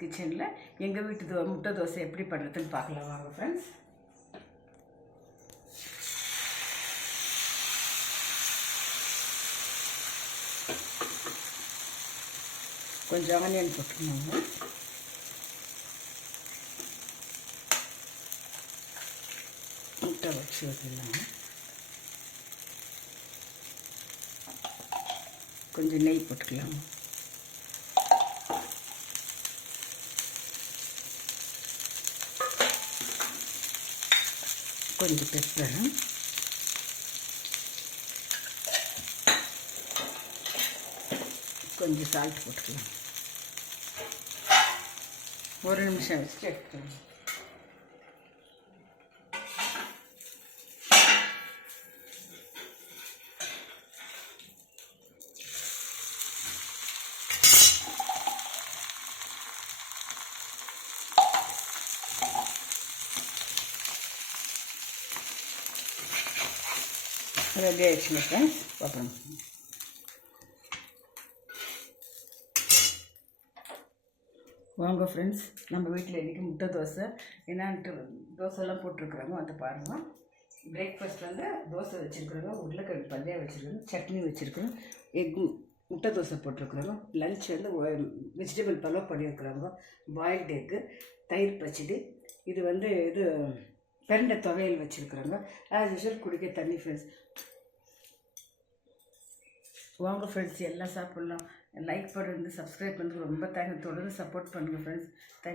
கிச்சனில் எங்கள் வீட்டு முட்டை தோசை எப்படி பண்ணுறதுன்னு பார்க்கலாம் வாங்க ஃப்ரெண்ட்ஸ். கொஞ்சம் ஆனியன் போட்டுக்கணுங்க. முட்டை வச்சு வச்சுருந்தாங்க. கொஞ்சம் நெய் போட்டுக்கலாம். கொஞ்சம் பெப்பர், கொஞ்சம் சால்ட் போட்டுக்கலாம். ஒரு நிமிஷம் வச்சுட்டு எடுத்துக்கலாம். ரெடி ஆகிடுச்சுங்க ஃப்ரெண்ட்ஸ். பார்ப்போம். வாங்க ஃப்ரெண்ட்ஸ், நம்ம வீட்டில் இன்றைக்கி முட்டை தோசை என்னான்ட்டு தோசைலாம் போட்டிருக்குறாங்க வந்து பாருங்கள். பிரேக்ஃபாஸ்ட் வந்து தோசை வச்சுருக்குறோங்க, உருளைக்கிழங்கு பல்லியாக வச்சுருக்கோங்க, சட்னி வச்சுருக்கோம், எக் முட்டை தோசை போட்டிருக்குறாங்க. லன்ச் வந்து வெஜிடபிள் பலாவ் பண்ணியிருக்குறாங்க, பாயில்டு எக்கு, தயிர் பச்சடி, இது வந்து இது பெரண்டை துவையல் வச்சுருக்குறாங்க. ஆஸ் யூஷுவல் குடிக்க தண்ணி ஃப்ரெண்ட்ஸ். வாங்க ஃப்ரெண்ட்ஸ், எல்லாம் சாப்பிட்லாம். லைக் பண்ணுறது, சப்ஸ்கிரைப் பண்ணுறது ரொம்ப தேங்க்ஸ். தொடர்ந்து சப்போர்ட் பண்ணுங்கள் ஃப்ரெண்ட்ஸ். தேங்க்